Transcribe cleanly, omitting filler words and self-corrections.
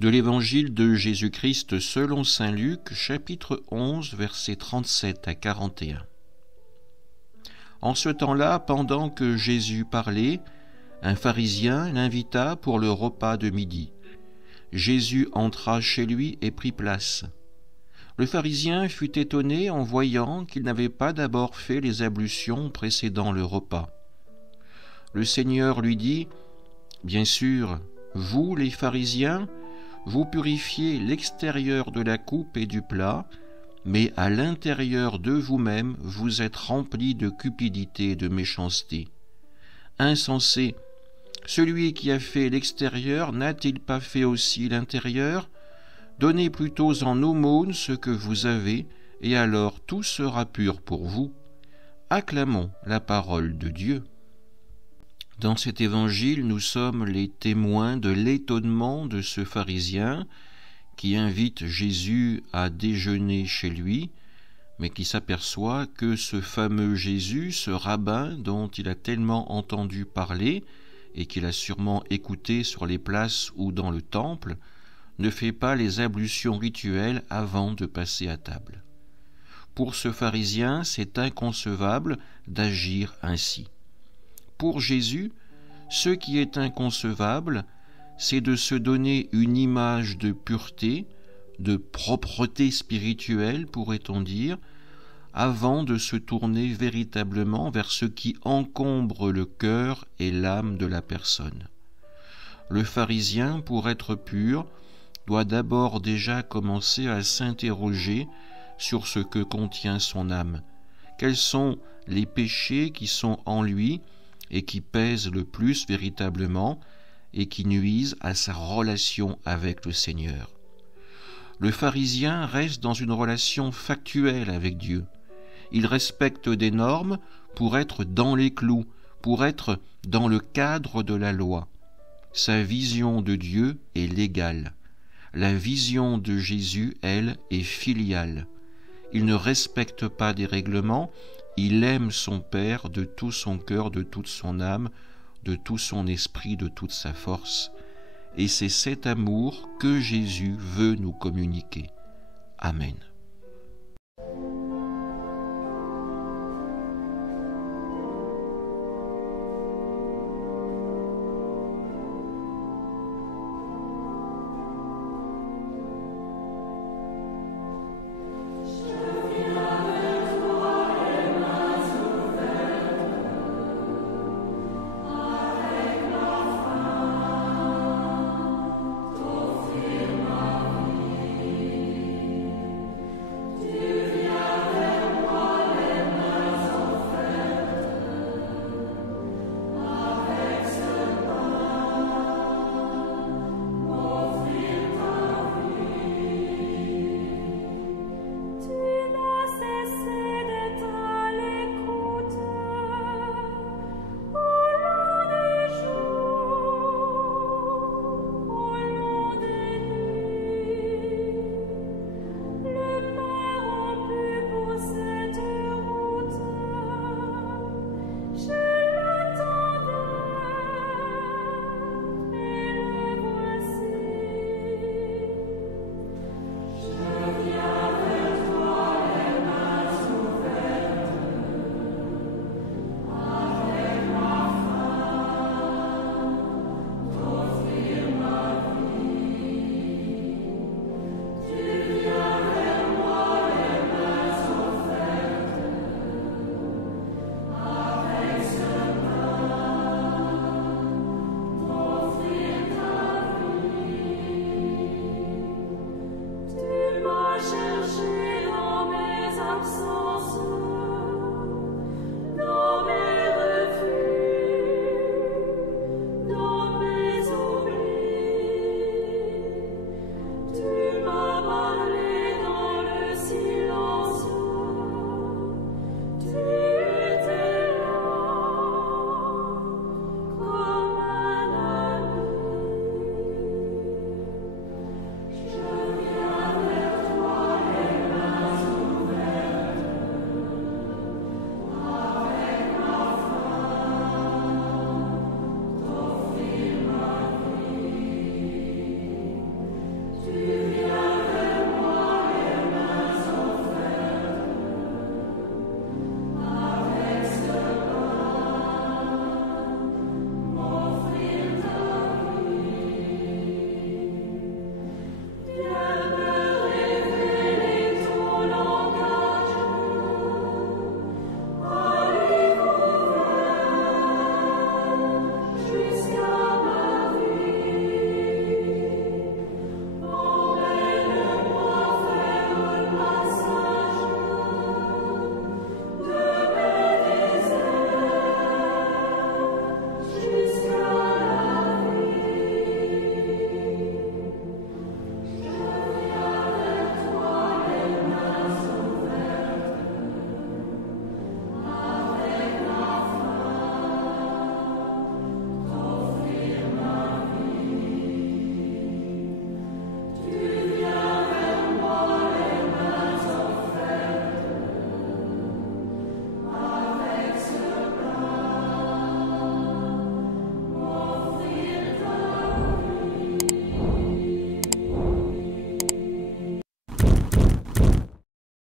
De l'Évangile de Jésus-Christ selon saint Luc, chapitre 11, versets 37 à 41. En ce temps-là, pendant que Jésus parlait, un pharisien l'invita pour le repas de midi. Jésus entra chez lui et prit place. Le pharisien fut étonné en voyant qu'il n'avait pas d'abord fait les ablutions précédant le repas. Le Seigneur lui dit : « Bien sûr, vous les pharisiens, vous purifiez l'extérieur de la coupe et du plat, mais à l'intérieur de vous-même, vous êtes remplis de cupidité et de méchanceté. Insensé, celui qui a fait l'extérieur n'a-t-il pas fait aussi l'intérieur ? Donnez plutôt en aumône ce que vous avez, et alors tout sera pur pour vous. » Acclamons la parole de Dieu. Dans cet évangile, nous sommes les témoins de l'étonnement de ce pharisien qui invite Jésus à déjeuner chez lui, mais qui s'aperçoit que ce fameux Jésus, ce rabbin dont il a tellement entendu parler et qu'il a sûrement écouté sur les places ou dans le temple, ne fait pas les ablutions rituelles avant de passer à table. Pour ce pharisien, c'est inconcevable d'agir ainsi. Pour Jésus, ce qui est inconcevable, c'est de se donner une image de pureté, de propreté spirituelle, pourrait-on dire, avant de se tourner véritablement vers ce qui encombre le cœur et l'âme de la personne. Le pharisien, pour être pur, doit d'abord déjà commencer à s'interroger sur ce que contient son âme. Quels sont les péchés qui sont en lui et qui pèsent le plus véritablement et qui nuisent à sa relation avec le Seigneur. Le pharisien reste dans une relation factuelle avec Dieu. Il respecte des normes pour être dans les clous, pour être dans le cadre de la loi. Sa vision de Dieu est légale. La vision de Jésus, elle, est filiale. Il ne respecte pas des règlements, il aime son Père de tout son cœur, de toute son âme, de tout son esprit, de toute sa force. Et c'est cet amour que Jésus veut nous communiquer. Amen.